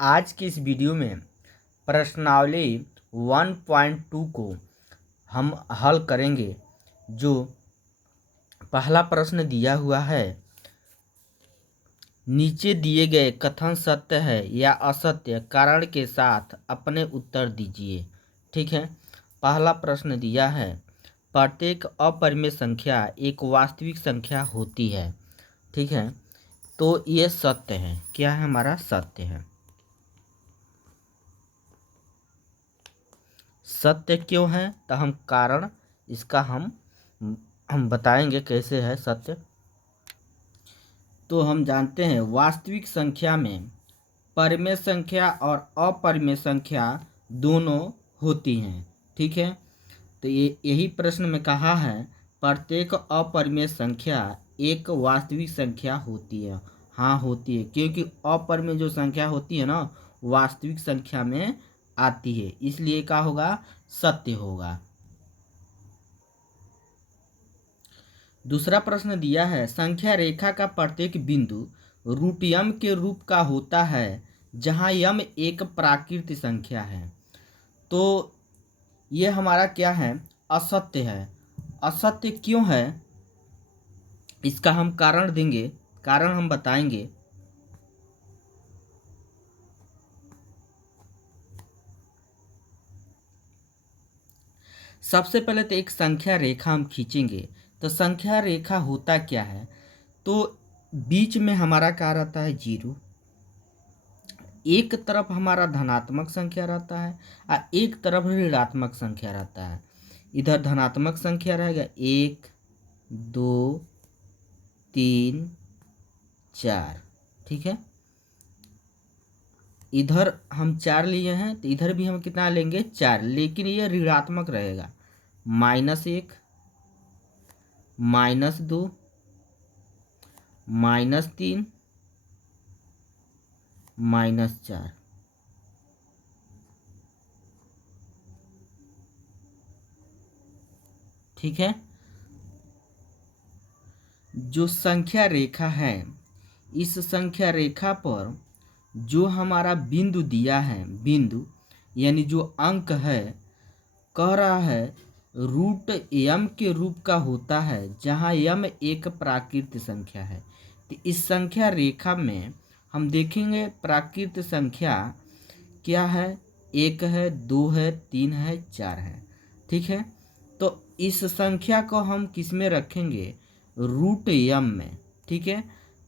आज की इस वीडियो में प्रश्नावली 1.2 को हम हल करेंगे। जो पहला प्रश्न दिया हुआ है, नीचे दिए गए कथन सत्य है या असत्य, कारण के साथ अपने उत्तर दीजिए। ठीक है, पहला प्रश्न दिया है, प्रत्येक अपरिमेय संख्या एक वास्तविक संख्या होती है। ठीक है, तो ये सत्य है। क्या है हमारा? सत्य है। सत्य क्यों है? तो हम कारण इसका हम बताएंगे कैसे है सत्य। तो हम जानते हैं वास्तविक संख्या में परिमेय संख्या और अपरिमेय संख्या दोनों होती हैं। ठीक है, तो यही प्रश्न में कहा है प्रत्येक अपरिमेय संख्या एक वास्तविक संख्या होती है। हाँ, होती है, क्योंकि अपरिमेय जो संख्या होती है ना, वास्तविक संख्या में आती है, इसलिए क्या होगा? सत्य होगा। दूसरा प्रश्न दिया है, संख्या रेखा का प्रत्येक बिंदु रूट यम के रूप का होता है जहां यम एक प्राकृत संख्या है। तो ये हमारा क्या है? असत्य है। असत्य क्यों है? इसका हम कारण देंगे, कारण हम बताएंगे। सबसे पहले तो एक संख्या रेखा हम खींचेंगे। तो संख्या रेखा होता क्या है? तो बीच में हमारा क्या रहता है? जीरो। एक तरफ हमारा धनात्मक संख्या रहता है और एक तरफ ऋणात्मक संख्या रहता है। इधर धनात्मक संख्या रहेगा 1 2 3 4। ठीक है, इधर हम 4 लिए हैं तो इधर भी हम कितना लेंगे? 4, लेकिन ये ऋणात्मक रहेगा। -1 -2 -3 -4। ठीक है, जो संख्या रेखा है, इस संख्या रेखा पर जो हमारा बिंदु दिया है, बिंदु यानी जो अंक है, कह रहा है रूट यम के रूप का होता है जहां यम एक प्राकृत संख्या है। तो इस संख्या रेखा में हम देखेंगे प्राकृत संख्या क्या है? 1 है, 2 है, 3 है, 4 है। ठीक है, तो इस संख्या को हम किस में रखेंगे? रूट यम में। ठीक है,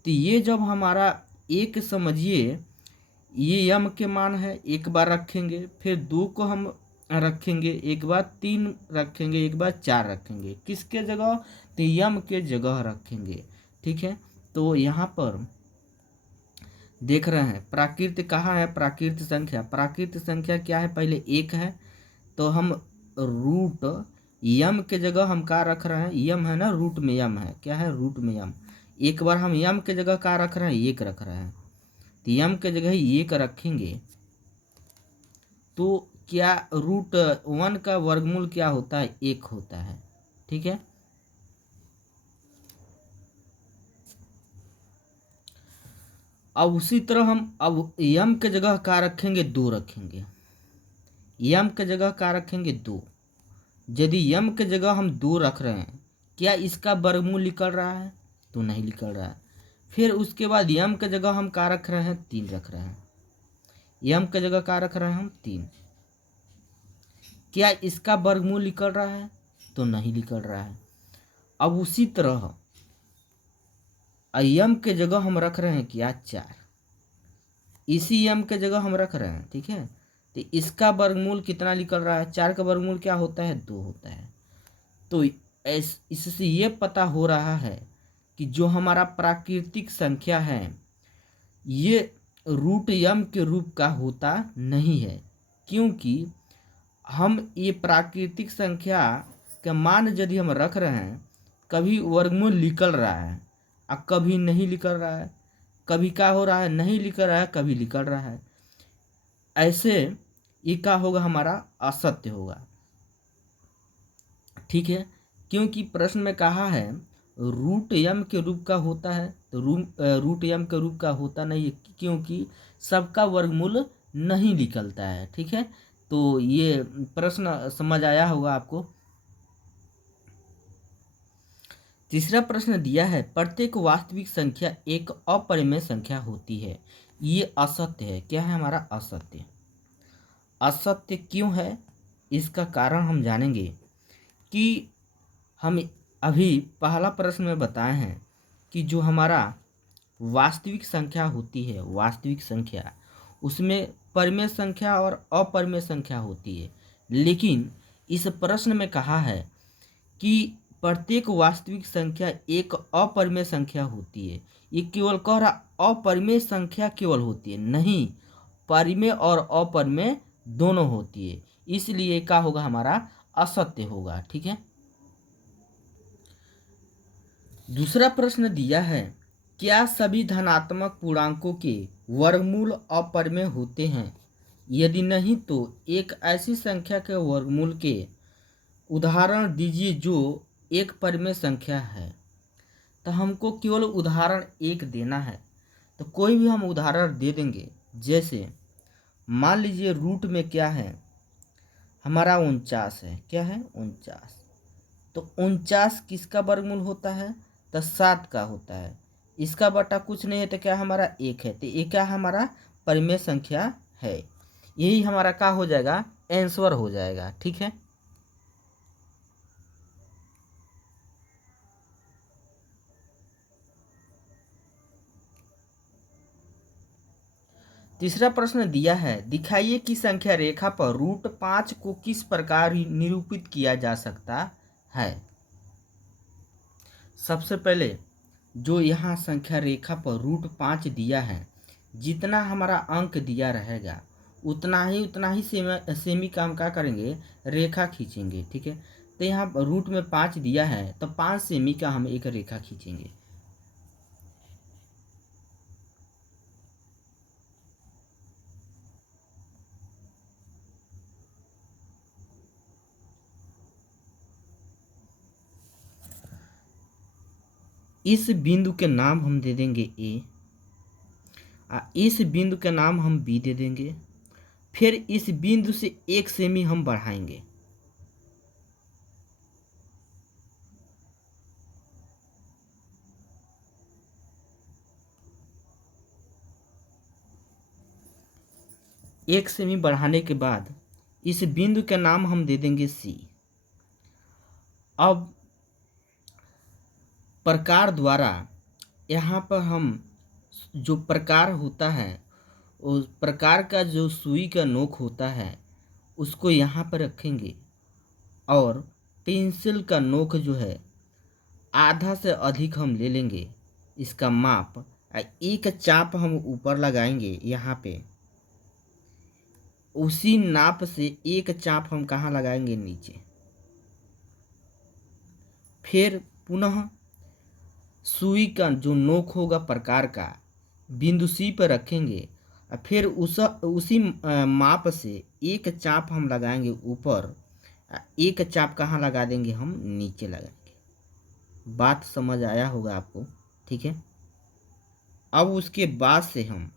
तो ये जब हमारा एक समझिए, ये यम के मान है, एक बार रखेंगे, फिर 2 को हम रखेंगे, एक बार 3 रखेंगे, एक बार 4 रखेंगे। किसके जगह? तो यम के जगह रखेंगे। ठीक है, तो यहाँ पर देख रहे हैं प्राकृत कहाँ है? प्राकृत संख्या, प्राकृत संख्या क्या है? पहले 1 है, तो हम रूट यम के जगह हम क्या रख रहे हैं? यम है ना, रूट में यम है। क्या है? रूट में यम। एक बार हम यम के जगह क्या रख रहे हैं? 1 रख रहे हैं, तो यम के जगह 1 रखेंगे। तो क्या रूट 1 का वर्गमूल क्या होता है? 1 होता है। ठीक है, अब उसी तरह हम अब यम के जगह क्या रखेंगे? 2 रखेंगे। यम के जगह क्या रखेंगे? 2। यदि यम के जगह हम 2 रख रहे हैं, क्या इसका वर्गमूल निकल रहा है? तो नहीं निकल रहा है। फिर उसके बाद यम के जगह हम क्या रख रहे हैं? 3 रख रहे हैं। यम के जगह क्या रख रहे हैं हम? 3। क्या इसका वर्गमूल निकल रहा है? तो नहीं निकल रहा है। अब उसी तरह यम के जगह हम रख रहे हैं क्या? 4। इसी यम के जगह हम रख रहे हैं। ठीक है, तो इसका वर्गमूल कितना निकल रहा है? 4 का वर्गमूल क्या होता है? 2 होता है। तो इससे ये पता हो रहा है कि जो हमारा प्राकृतिक संख्या है, ये रूट यम के रूप का होता नहीं है, क्योंकि हम ये प्राकृतिक संख्या का मान यदि हम रख रहे हैं, कभी वर्गमूल निकल रहा है और कभी नहीं निकल रहा है। कभी क्या हो रहा है? नहीं निकल रहा है, कभी निकल रहा है। ऐसे ये क्या होगा? हमारा असत्य होगा। ठीक है, क्योंकि प्रश्न में कहा है रूट यम के रूप का होता है, तो रूट m के रूप का होता नहीं है, क्योंकि सबका वर्गमूल नहीं निकलता है। ठीक है, तो ये प्रश्न समझ आया होगा आपको। तीसरा प्रश्न दिया है, प्रत्येक वास्तविक संख्या एक अपरिमेय संख्या होती है। ये असत्य है। क्या है हमारा? असत्य। असत्य क्यों है, इसका कारण हम जानेंगे कि हम अभी पहला प्रश्न में बताए हैं कि जो हमारा वास्तविक संख्या होती है, वास्तविक संख्या, उसमें परिमेय संख्या और अपरिमेय संख्या होती है। लेकिन इस प्रश्न में कहा है कि प्रत्येक वास्तविक संख्या एक अपरिमेय संख्या होती है। ये केवल कह रहा अपरिमेय संख्या केवल होती है, नहीं, परिमेय और अपरिमेय दोनों होती है। इसलिए क्या होगा हमारा? असत्य होगा। ठीक है। दूसरा प्रश्न दिया है, क्या सभी धनात्मक पूर्णांकों के वर्गमूल अपरिमेय होते हैं? यदि नहीं तो एक ऐसी संख्या के वर्गमूल के उदाहरण दीजिए जो एक परिमेय संख्या है। तो हमको केवल उदाहरण एक देना है, तो कोई भी हम उदाहरण दे देंगे। जैसे मान लीजिए रूट में क्या है हमारा? 49 है। क्या है? 49। तो 49 किसका वर्गमूल होता है? तो 7 का होता है। इसका बटा कुछ नहीं है, तो क्या हमारा? 1 है। तो ये क्या हमारा? परिमेय संख्या है। यही हमारा क्या हो जाएगा? आंसर हो जाएगा। ठीक है। तीसरा प्रश्न दिया है, दिखाइए कि संख्या रेखा पर √5 को किस प्रकार निरूपित किया जा सकता है। सबसे पहले जो यहाँ संख्या रेखा पर √5 दिया है, जितना हमारा अंक दिया रहेगा उतना ही सेमी का हम क्या करेंगे? रेखा खींचेंगे। ठीक है, तो यहाँ रूट में 5 दिया है, तो 5 सेमी का हम एक रेखा खींचेंगे। इस बिंदु के नाम हम दे देंगे ए, इस बिंदु के नाम हम बी दे देंगे। फिर इस बिंदु से 1 सेमी हम बढ़ाएंगे। एक सेमी बढ़ाने के बाद इस बिंदु के नाम हम दे देंगे सी। अब प्रकार द्वारा यहाँ पर हम जो प्रकार होता है, उस प्रकार का जो सुई का नोक होता है उसको यहाँ पर रखेंगे, और पेंसिल का नोक जो है आधा से अधिक हम ले लेंगे इसका माप। एक चाप हम ऊपर लगाएंगे यहाँ पे, उसी नाप से एक चाप हम कहाँ लगाएंगे? नीचे। फिर पुनः सुई का जो नोक होगा प्रकार का बिंदु सी पर रखेंगे, और फिर उसी माप से एक चाप हम लगाएंगे ऊपर, एक चाप कहाँ लगा देंगे? हम नीचे लगाएंगे। बात समझ आया होगा आपको। ठीक है। अब उसके बाद से हम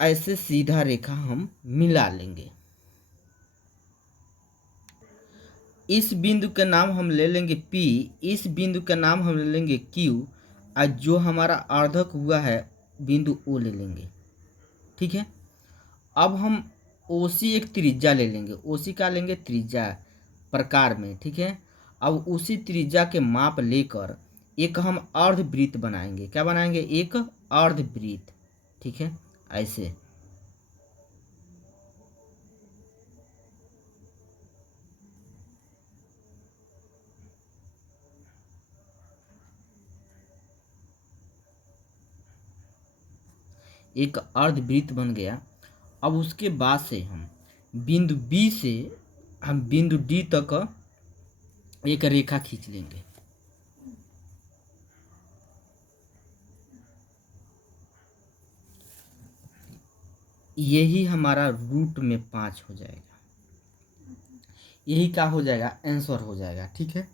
ऐसे सीधा रेखा हम मिला लेंगे। इस बिंदु का नाम हम ले लेंगे P, इस बिंदु का नाम हम ले लेंगे Q, और जो हमारा अर्धक हुआ है बिंदु O ले लेंगे। ठीक है। अब हम OC एक त्रिज्या ले लेंगे। OC का लेंगे? त्रिज्या प्रकार में। ठीक है। अब उसी त्रिज्या के माप लेकर एक हम अर्धवृत्त बनाएंगे। क्या बनाएंगे? एक अर्धवृत्त। ठीक है, ऐसे। एक अर्धवृत्त बन गया। अब उसके बाद से हम बिंदु B से हम बिंदु D तक एक रेखा खींच लेंगे। यही हमारा √5 हो जाएगा। यही क्या हो जाएगा? आंसर हो जाएगा। ठीक है।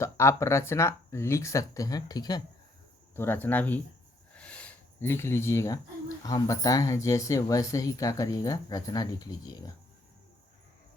तो आप रचना लिख सकते हैं, ठीक है। तो रचना भी लिख लीजिएगा, हम बताए हैं जैसे वैसे ही क्या करिएगा, रचना लिख लीजिएगा।